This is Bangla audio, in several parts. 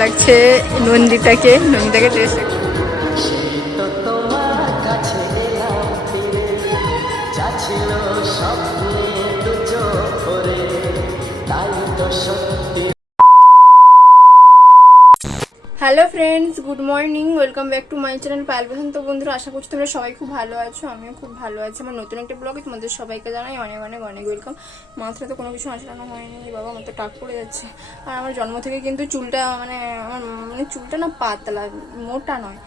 লাগছে নন্দিতাকে নন্দিতাকে test hello friends good morning welcome back to my channel Payel Basanta বন্ধুরা, আশা করছি তোমরা সবাই খুব ভালো আছো, আমিও খুব ভালো আছি। আমার নতুন একটা ব্লগে তোমাদের সবাইকে জানাই অনেক অনেক অনেক ওয়েলকাম মাথায় তো কোনো কিছু আঁচড়ানো হয়নি বাবা আমার তো টাক পড়ে যাচ্ছে। আর আমার জন্ম থেকে কিন্তু চুলটা মানে আমার মানে চুলটা না পাতলা, মোটা নয়।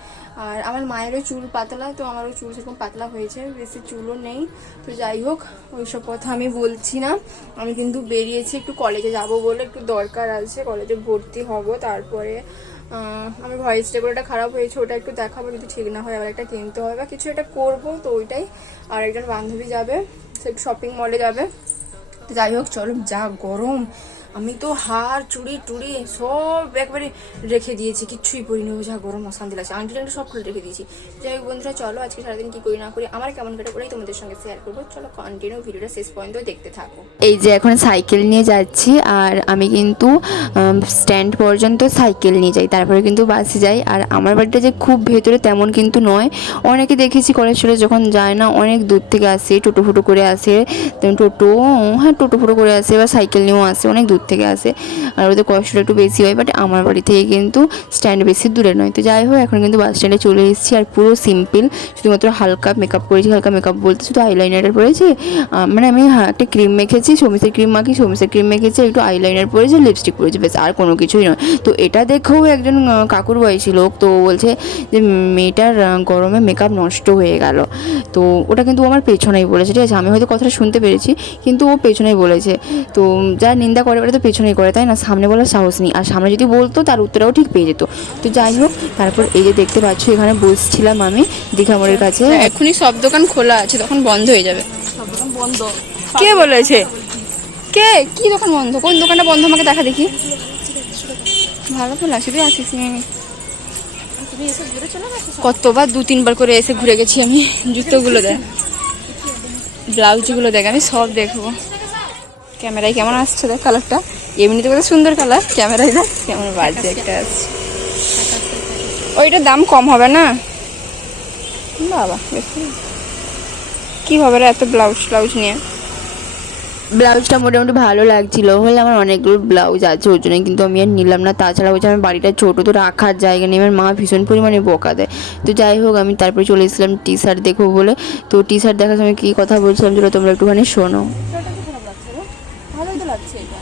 আর আমার মায়েরও চুল পাতলা, তো আমারও চুল সেরকম পাতলা হয়েছে, বেশি চুলও নেই। তো যাই হোক, ওইসব কথা আমি বলছি না। আমি কিন্তু বেরিয়েছি একটু কলেজে যাব বলে একটু দরকার আছে কলেজে ভর্তি হব, তারপরে আমার ভয়েস রেকর্ডটা খারাপ হয়েছে, ওটা একটু দেখাবো যদি ঠিক না হয়, আবার একটা কিনতে হবে বা কিছু একটা করব, তো ওইটাই। আর একটা বান্ধবী যাবে, সে শপিং মলে যাবে। যাই হোক, চলো যা গরম। আমি তো হার চুড়ি টুড়ি সব একবারে রেখে দিয়েছি, কিচ্ছুই পরিনি যা গরম অশান্তি লাগছে। আংটি টাংটি সব খুলে রেখে দিয়েছি। যাই হোক বন্ধুরা, চলো আজকে সারাদিন কি করি না করি, আমার কেমন কাটা করেই তোমাদের সঙ্গে শেয়ার করব। চলো কন্টিনিউ ভিডিওটা শেষ পর্যন্ত দেখতে থাকো। এই যে এখন সাইকেল নিয়ে যাচ্ছি, আর আমি কিন্তু স্ট্যান্ড পর্যন্ত সাইকেল নিয়ে যাই, তারপরে কিন্তু বাসে যাই। আর আমার বাড়িটা যে খুব ভেতরে তেমন কিন্তু নয়। অনেকে দেখেছি কলেজ চলে যখন যায় না, অনেক দূর থেকে আসে, টোটো ফুটো করে আসে টোটো হ্যাঁ টোটো ফুটো করে আসে বা সাইকেল নিয়েও আসে, অনেক দূর থেকে আসে। আর ওদের কষ্টটা একটু বেশি হয় বাট আমার বাড়ি থেকে কিন্তু স্ট্যান্ড বেশি দূরে নয়। তো যাই হোক, এখন কিন্তু বাস স্ট্যান্ডে চলে এসেছি আর পুরো সিম্পল শুধুমাত্র হালকা মেকআপ করেছি। হালকা মেকআপ বলতে শুধু আইলাইনার পরেছি। মানে আমি হ্যাঁ একটা ক্রিম মেখেছি সমিসের ক্রিম মাখি সমিসের ক্রিম মেখেছি একটু আইলাইনার পরেছি লিপস্টিক পরেছি বেশ আর কোনো কিছুই নয়। তো এটা দেখেও একজন কাকুর বয়সী লোক, তো বলছে যে, মেয়েটার গরমে মেকআপ নষ্ট হয়ে গেল। তো ওটা কিন্তু আমার পেছনেই বলেছে, ঠিক আছে? আমি হয়তো কথাটা শুনতে পেরেছি, কিন্তু ও পেছনেই বলেছে। তো যারা নিন্দা করে তো পেছনেই করে তাই না? সামনে বলার সাহস নেই। আর সামনে যদি বলতো তার উত্তরটাও ঠিক পেয়ে যেত। তো যাই হোক তারপর এই যে দেখতে পাচ্ছ এখানে বসছিলাম আমি দীঘা মোড়ের কাছে। এখনই সব দোকান খোলা আছে তখন বন্ধ হয়ে যাবে। সব দোকান বন্ধ। কে বলেছে? কে? কি দোকান বন্ধ? কোন দোকানটা বন্ধ আমাকে দেখা দেখি। ভালো তো লাগছে তুই আসিস কতবার দু তিনবার করে এসে ঘুরে গেছি আমি জুতোগুলো দেখ। ব্লাউজগুলো দেখ আমি সব দেখব। ক্যামেরায় কেমন আসছে দেখ কালারটা এমনিতে কত সুন্দর কালার ক্যামেরায় দেখ কেমন বাজে একটা আসছে। ওইটার দাম কম হবে না? বাবা, বেশি। কি হবে রে এত ব্লাউজ ব্লাউজ নিয়ে? ব্লাউজটা মোটামুটি ভালো লাগছিল। হলে আমার অনেকগুলো ব্লাউজ আছে ওই জন্য কিন্তু আমি আর নিলাম না। তাছাড়া হচ্ছে আমার বাড়িটা ছোটো, তো রাখার জায়গা নেই। আমার মা ভীষণ পরিমাণে বোকা দেয়। তো যাই হোক, আমি তারপরে চলে এসেছিলাম টি শার্ট দেখব বলে। তো টি শার্ট দেখার সময় কী কথা বলছিলাম যেটা তোমরা একটুখানি শোনো ভালোই তো লাগছে এটা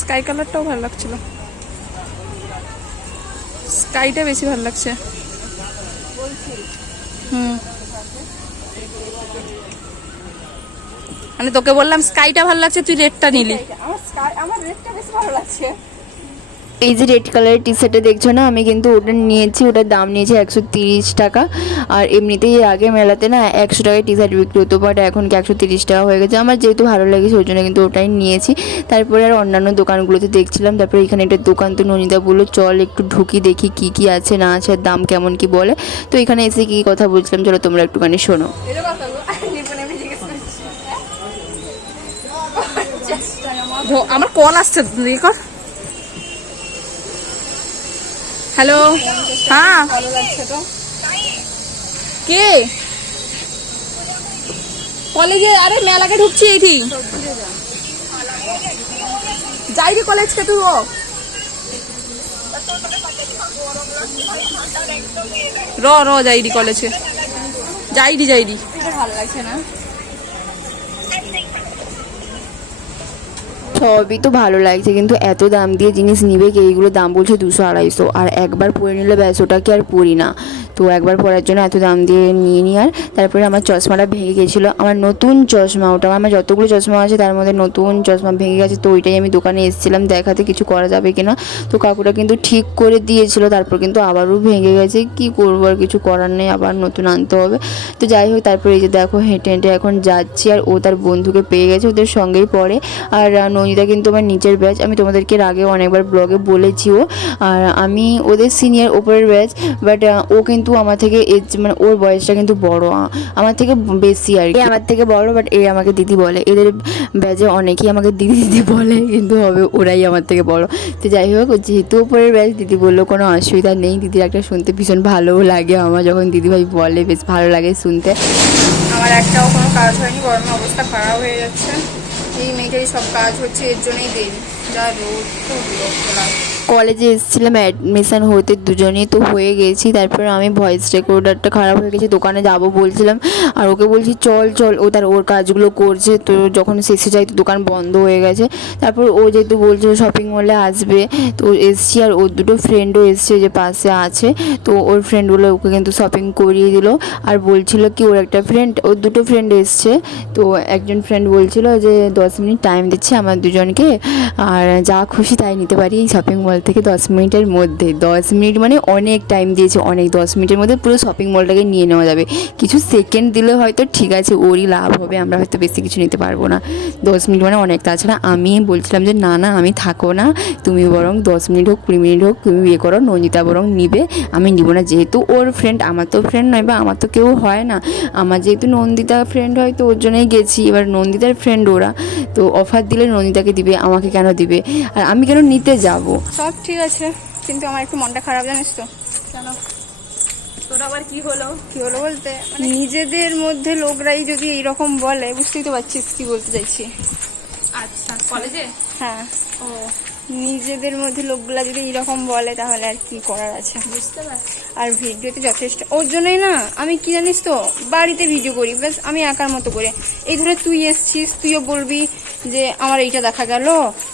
স্কাই কালারটাও ভালো লাগছিল। স্কাইটা বেশি ভালো লাগছে। হুম। মানে তোকে বললাম স্কাইটা ভালো লাগছে, তুই রেডটা নিলি। আমার স্কাই আমার রেডটা বেশি ভালো লাগছে। এই যে রেড কালারের টি শার্টটা দেখছ না আমি কিন্তু ওটা নিয়েছি ওটার দাম নিয়েছি একশো তিরিশ টাকা। আর এমনিতেই আগে মেলাতে না একশো টাকায় টি শার্ট বিক্রি হতো বাট এখন কি একশো তিরিশ টাকা হয়ে গেছে। আমার যেহেতু ভালো লেগেছে ওই জন্য কিন্তু ওটাই নিয়েছি। তারপরে আর অন্যান্য দোকানগুলোতে দেখছিলাম তারপরে এখানে একটা দোকান তো ননিদা বলল চল একটু ঢুকি দেখি কি কি আছে না আছে আর দাম কেমন কি বলে? তো এখানে এসে কি কথা বলছিলাম চলো তোমরা একটুখানি শোনো। আমার কল আসছে দেখি কর। হ্যালো হ্যাঁ। কে? কলেজে, আরে মেলাকে ঢুকছি এইটি যাই রে কলেজকে তুই ও র র যাইরি কলেজে। যাইরি যাইরি এটা ভালো লাগছে না? সবই তো ভালো লাগছে কিন্তু এত দাম দিয়ে জিনিস নিবে কি? এইগুলো দাম বলছে দুশো আড়াইশো। আর একবার পরে নিলে ব্যাস ওটা কি আর পরি না। তো একবার পরার জন্য এত দাম দিয়ে নিয়ে নিই আর। তারপরে আমার চশমাটা ভেঙে গেছিল। আমার নতুন চশমা ওটা আমার যতগুলো চশমা আছে তার মধ্যে নতুন চশমা ভেঙে গেছে। তো ওইটাই আমি দোকানে এসেছিলাম দেখাতে কিছু করা যাবে কিনা। তো কাকুটা কিন্তু ঠিক করে দিয়েছিল তারপর কিন্তু আবারও ভেঙে গেছে। কি করব আর কিছু করার নেই আবার নতুন আনতে হবে। তো যাই হোক তারপরে এই যে দেখো হেঁটে হেঁটে এখন যাচ্ছি। আর ও তার বন্ধুকে পেয়ে গেছে ওদের সঙ্গেই পড়ে। আর আহ, নন্দিতা কিন্তু আমার নিচের ব্যাচ আমি তোমাদেরকে আগে অনেকবার ব্লগে বলেছিও। আর আমি ওদের সিনিয়র ওপরের ব্যাচ বাট ও কিন্তু আমার থেকে এজ মানে ওর বয়সটা কিন্তু বড়। আমার থেকে বেশি আর কি। আমার থেকে বড় বাট এ আমাকে দিদি বলে। এদের ব্যাচে অনেকেই আমাকে দিদি দিদি বলে কিন্তু হবে ওরাই আমার থেকে বড়। তো যাই হোক যেহেতু ওপরের ব্যাচ দিদি বলল কোনো অসুবিধা নেই। দিদির একটা শুনতে ভীষণ ভালোও লাগে। আমার যখন দিদিভাই বলে বেশ ভালো লাগে শুনতে। আমার একটাও কোনো কাজ হয়নি গরমে অবস্থা খারাপ হয়ে যাচ্ছে। এই মেয়েটারই সব কাজ হচ্ছে এর জন্যই দেরি। যা রোদ খুব বিরক্ত লাগে কলেজে এসেছিলাম অ্যাডমিশান হতে দুজনেই তো হয়ে গেছি। তারপর আমি ভয়েস রেকর্ডারটা খারাপ হয়ে গেছে, দোকানে যাব বলছিলাম। আর ওকে বলছি, চল চল। ও তার ওর কাজগুলো করছে, তো যখন শেষে যাই তো দোকান বন্ধ হয়ে গেছে। তারপর ও যেহেতু বলছিল শপিং মলে আসবে, তো এসছি আর ওর দুটো ফ্রেন্ডও এসছে যে পাশে আছে। তো ওর ফ্রেন্ডগুলো ওকে কিন্তু শপিং করিয়ে দিল। আর বলছিল কি, ওর একটা ফ্রেন্ড ওর দুটো ফ্রেন্ড এসছে। তো একজন ফ্রেন্ড বলছিল যে, দশ মিনিট টাইম দিচ্ছে আমার দুজনকে। আর যা খুশি তাই নিতে পারি শপিং মল থেকে দশ মিনিটের মধ্যে, দশ মিনিট মানে অনেক টাইম দিয়েছে, অনেক দশ মিনিটের মধ্যে পুরো শপিং মলটাকে নিয়ে নেওয়া যাবে। কিছু সেকেন্ড দিলে হয়তো ঠিক আছে, ওরই লাভ হবে, আমরা হয়তো বেশি কিছু নিতে পারব না। দশ মিনিট মানে অনেক। তাছাড়া আমি বলছিলাম যে, না না, আমি থাকো না। তুমি বরং দশ মিনিট হোক, কুড়ি মিনিট হোক, তুমি বিয়ে করো, নন্দিতা বরং নিবে। আমি নিব না। যেহেতু ওর ফ্রেন্ড আমার তো ফ্রেন্ড নয় বা আমার তো কেউ হয় না। আমার যেহেতু নন্দিতা ফ্রেন্ড হয়, তো ওর জন্যই গেছি। এবার নন্দিতার ফ্রেন্ড ওরা। তো অফার দিলে নন্দিতাকে দিবে, আমাকে কেন দিবে? আর আমি কেন নিতে যাব? সব ঠিক আছে কিন্তু আমার একটু মনটা খারাপ জানিস তো। কেন? তোর আবার কি হলো? কি হলো বলতে? মানে নিজেদের মধ্যে লোকরাই যদি এইরকম বলে বুঝতেই তো পারছিস কি বলতে চাইছি। আচ্ছা কলেজে? হ্যাঁ। ও। নিজেদের মধ্যে লোকগুলা যদি এরকম বলে তাহলে আর কি করার আছে? বুঝতে আর ভিডিওতে যথেষ্ট। ওর জন্যই না আমি কি জানিস তো বাড়িতে ভিডিও করি। ব্যাস আমি একার মতো করে। এই ধরে তুই এসছিস তুইও বলবি যে আমার এইটা দেখা গেল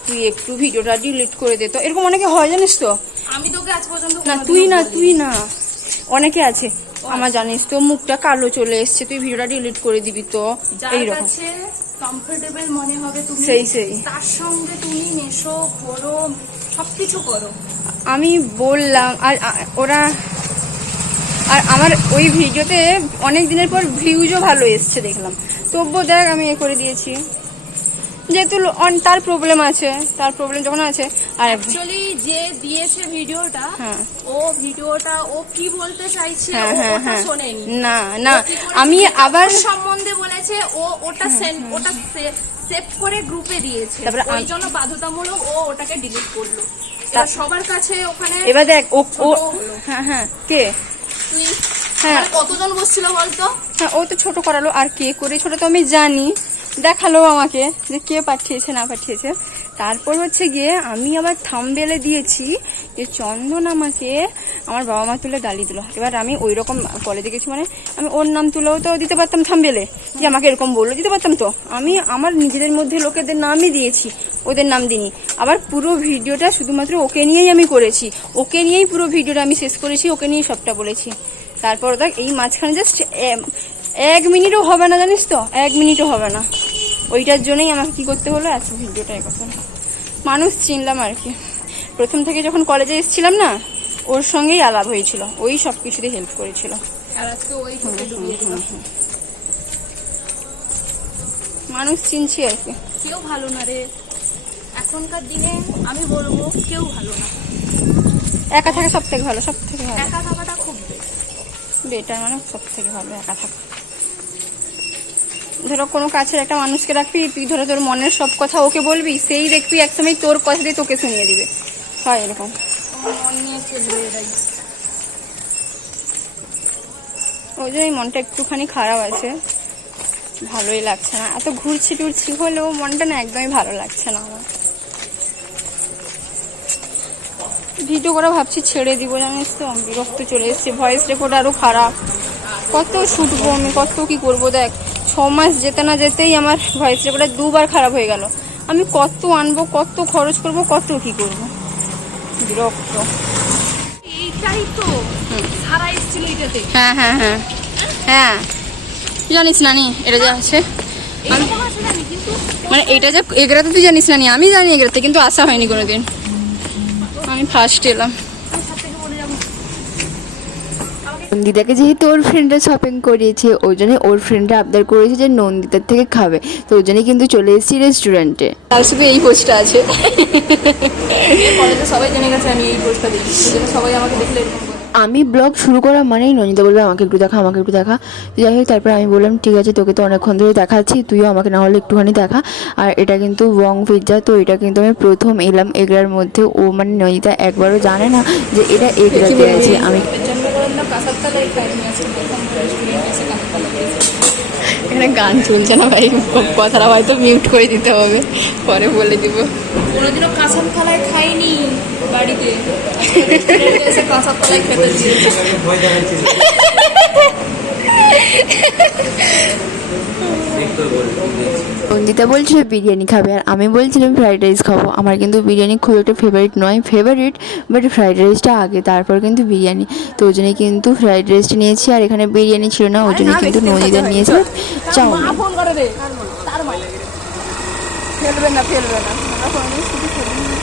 তুই একটু ভিডিওটা ডিলিট করে দে। তো এরকম অনেকে হয় জানিস তো? আমি তোকে আজ পর্যন্ত না তুই না তুই না। অনেকে আছে। আমার জানিস তো মুখটা কালো চলে এসছে তুই ভিডিওটা ডিলিট করে দিবি তো। এইরকম। কমফোর্টেবল মনে হবে তুমি? সেই, সেই। তার সঙ্গে তুমি মেশো ঘোরো সবকিছু করো। আমি বললাম আর ওরা আর আমার ওই ভিডিওতে অনেক দিনের পর ভিউজও ভালো এসছে দেখলাম। তবুও দেখ আমি এ করে দিয়েছি। যেহেতু অন- তার প্রবলেম আছে তার প্রবলেম যখন আছে আর অ্যাকচুয়ালি যে দিয়েছে ভিডিওটা হ্যাঁ। ও ভিডিওটা ও কি বলতে চাইছে হ্যাঁ হ্যাঁ ওটা শোনেনি না না? আমি আবার সম্বন্ধে বলেছে ও ওটা সেন্ড ওটা সেভ করে গ্রুপে দিয়েছে ওই জন্য বাধ্যতামূলক ও ওটাকে ডিলিট করল সবার কাছে ওখানে এবার দেখ ও। হ্যাঁ হ্যাঁ কে তুই হ্যাঁ। আর কতজন বসছিল বলতো হ্যাঁ ও তো ছোট করালো আর কে করে ছোট তো আমি জানি দেখাল আমাকে যে কে পাঠিয়েছে, না পাঠিয়েছে। তারপর হচ্ছে গিয়ে আমি আবার থামবেলে দিয়েছি যে চন্দন আমাকে আমার বাবা মা তুলে গালি দিল। এবার আমি ওই রকম কলেজে গেছি মানে আমি ওর নাম তুলেও তো দিতে পারতাম থামবেলে যে আমাকে এরকম বলল? দিতে পারতাম তো। আমি আমার নিজেদের মধ্যে লোকেদের নামই দিয়েছি, ওদের নাম দিইনি। আবার পুরো ভিডিওটা শুধুমাত্র ওকে নিয়েই আমি করেছি। ওকে নিয়েই পুরো ভিডিওটা আমি শেষ করেছি, ওকে নিয়েই সবটা বলেছি। তারপর দেখ, এই মাঝখানে জাস্ট এক মিনিটও হবে না জানিস তো? এক মিনিটও হবে না। ওইটার জন্যই আমাকে কি করতে হলো? এত ভিডিওটা করতে মানুষ চিনলাম আর কি। প্রথম থেকে যখন কলেজে এসেছিলাম না ওর সঙ্গেই আলাপ হয়েছিল। ওই সব কিছুতে হেল্প করেছিল। আজকে মানুষ চিনছি আর কি। কেউ ভালো না রে। এখনকার দিনে আমি বলব কেউ ভালো না। একা থাকা সব থেকে ভালো সব থেকে ভালো। একা থাকাটা খুব বেটার মানে সব থেকে ভালো একা থাকা। ধরো কোনো কাছের একটা মানুষকে রাখবি, তুই ধরো তোর মনের সব কথা ওকে বলবি, সেই দেখবি একসময় তোর কথা দিয়ে তোকে শুনিয়ে দিবে। হয় এরকম। ওই জন্যই মনটা একটুখানি খারাপ আছে। ভালোই লাগছে না। এত ঘুরছি টুরছি হলেও মনটা না একদমই ভালো লাগছে না আমার। ভিডিও করা ভাবছি ছেড়ে দিব জানিস তো, বিরক্ত চলে এসছে। ভয়েস রেকর্ড আরও খারাপ। কত শুটবো আমি, কত কি করব দেখ। ছ মাস যেতে না যেতেই আমার ভয়েস রেকর্ডার দুবার খারাপ হয়ে গেল। আমি কত আনব কত খরচ করব কত কি করব? বিরক্ত। এইটাই তো। সারা এসেছিল এটাতে হ্যাঁ হ্যাঁ হ্যাঁ। হ্যাঁ। জানিস না নি এটা যা আছে? মানে এটা যে এগরাতে তুই জানিস না নি আমি জানি এগরাতে কিন্তু আসা হয়নি কোনোদিন। আমি ফার্স্ট এলাম আমি ছাদ থেকে পড়ে যাব আমাকে নন্দিতাকে যেহেতু ওর ফ্রেন্ডরা শপিং করিয়েছে ওই জন্য ওর ফ্রেন্ডরা আবদার করেছে যে নন্দিতার থেকে খাবে। তো ওই জন্যই কিন্তু চলে এসেছি রেস্টুরেন্টে আর শুধু এই পোস্টটা আছে। কলেজে সবাই জেনে গেছে আমি এই পোস্টটা দেখি সবাই আমাকে দেখলে আমি ব্লগ শুরু করা মানেই নন্দিতা বলবে আমাকে একটু দেখা আমাকে একটু দেখা। যাই হোক তারপর আমি বললাম ঠিক আছে তোকে তো অনেকক্ষণ ধরে দেখাচ্ছি তুইও আমাকে না হলে একটুখানি দেখা। আর এটা কিন্তু ওয়ং পিৎজা তো এটা কিন্তু আমি প্রথম এলাম এগরার মধ্যে। ও মানে নন্দিতা একবারও জানে না যে এটা এগরাতে আছে। আমি এখানে গান চলছে না ভাই। কথাটা হয়তো মিউট করে দিতে হবে। পরে বলে দিব। কোনোদিনও কাঁসার থালায় খাইনি বাড়িতে। এসে কাঁসার থালায় খেতে দিয়েছে। নন্দিতা বলছিল বিরিয়ানি খাবে আর আমি বলছিলাম ফ্রাইড রাইস খাব। আমার কিন্তু বিরিয়ানি খুব একটা ফেভারিট নয় ফেভারিট বাট ফ্রাইড রাইসটা আগে তারপর কিন্তু বিরিয়ানি। তো ওই জন্যই কিন্তু ফ্রাইড রাইসটা নিয়েছি আর এখানে বিরিয়ানি ছিল না ওই জন্য কিন্তু নন্দিতা নিয়েছে চাউমিন। ফেলবে না ফেলবে না আমরা কোনোদিন শুধু ফেলি না।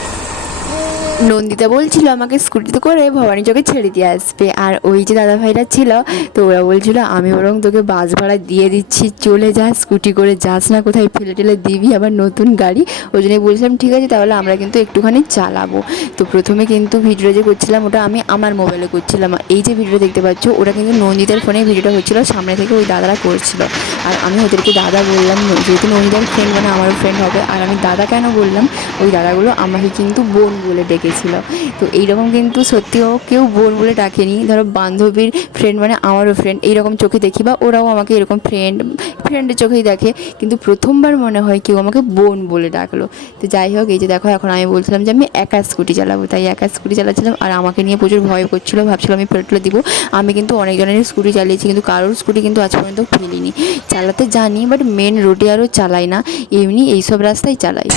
নন্দিতা বলছিল, আমাকে স্কুটিতে করে ভবানী চকে ছেড়ে দিয়ে আসবে। আর ওই যে দাদা ভাইরা ছিল, তো ওরা বলছিল, আমি বরং তোকে বাস ভাড়া দিয়ে দিচ্ছি, চলে যা, স্কুটি করে যাস না কোথায়, ফেলে টেলে দিবি আবার নতুন গাড়ি। ওই জন্যই বলছিলাম, ঠিক আছে, তাহলে আমরা কিন্তু একটুখানি চালাবো। তো প্রথমে কিন্তু ভিডিও যে করছিলাম, ওটা আমি আমার মোবাইলে করছিলাম। এই যে ভিডিও দেখতে পাচ্ছ, ওটা কিন্তু নন্দিতার ফোনে ভিডিওটা হচ্ছিল, সামনে থেকে ওই দাদারা করছিল। আর আমি ওদেরকে দাদা বললাম, যেহেতু নন্দিতার ফ্রেন্ড মানে আমারও ফ্রেন্ড হবে। আর আমি দাদা কেন বললাম, ওই দাদাগুলো আমাকে কিন্তু বোন বলে ডেকেছিল তো এইরকম কিন্তু সত্যিও কেউ বোন বলে ডাকেনি। ধরো বান্ধবীর ফ্রেন্ড মানে আমারও ফ্রেন্ড এইরকম চোখে দেখি বা ওরাও আমাকে এরকম ফ্রেন্ড ফ্রেন্ডের চোখেই দেখে। কিন্তু প্রথমবার মনে হয় কেউ আমাকে বোন বলে ডাকলো। তো যাই হোক, এই যে দেখো, এখন আমি বলছিলাম যে আমি একা স্কুটি চালাবো। তাই একা স্কুটি চালাচ্ছিলাম আর আমাকে নিয়ে প্রচুর ভয় করছিল। ভাবছিলাম আমি পেট্রোল দিব। আমি কিন্তু অনেকজনের স্কুটি চালিয়েছি, কিন্তু কারোর স্কুটি কিন্তু আজ পর্যন্ত ফেলিনি। চালাতে জানি বাট মেন রোডে আরও চালাই না। এমনি এইসব রাস্তায় চালাই।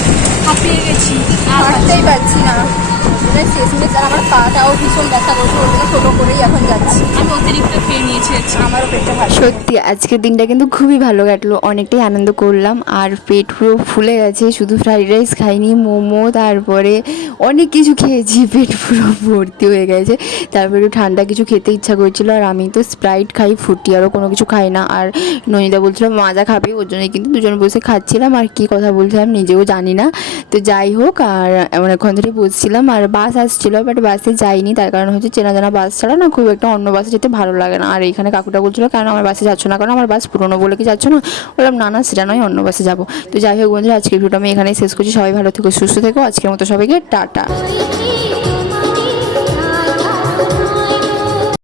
হাঁপিয়ে গেছি। হাঁটতেই পারছি না। এটা শেষমেশ আর আমার পাটাও ভীষণ ব্যথা করছে ওই জন্য টোটো করেই এখন যাচ্ছি। আমি অতিরিক্ত খেয়ে নিয়েছি আমারও পেটটা ভালো। সত্যি আজকের দিনটা কিন্তু খুবই ভালো কাটলো অনেকটাই আনন্দ করলাম আর পেট পুরো ফুলে গেছে শুধু ফ্রাইড রাইস খাইনি মোমো তারপরে অনেক কিছু খেয়েছি পেট পুরো ভর্তি হয়ে গেছে তারপরে একটু ঠান্ডা কিছু খেতে ইচ্ছা করছিল আর আমি তো স্প্রাইট খাই ফুটি আরও কোনো কিছু খাই না আর ননিদা বলছিল মাজা খাবে ওর জন্য কিন্তু দুজন বসে খাচ্ছিলাম আর কি কথা বলছিলাম নিজেও জানি না। তো যাই হোক আর অনেকক্ষণ ধরে বসছিলাম আর বাস আসছিল বাট বাসে যাইনি। তার কারণ হচ্ছে চেনা জানা বাস ছাড়া না খুব একটা অন্য বাসে যেতে ভালো লাগে না। আর এইখানে কাকুটা বলছিল, কেন আমার বাসে যাচ্ছ না? কারণ আমার বাস পুরনো বলে কি যাচ্ছ না? বললাম, না না, সেটা নয়, অন্য বাসে যাব। তো যাই হোক বন্ধুরা, আজকের ভিডিওটা আমি এখানেই শেষ করছি। সবাই ভালো থেকো, সুস্থ থেকো। আজকের মতো সবাইকে টাটা।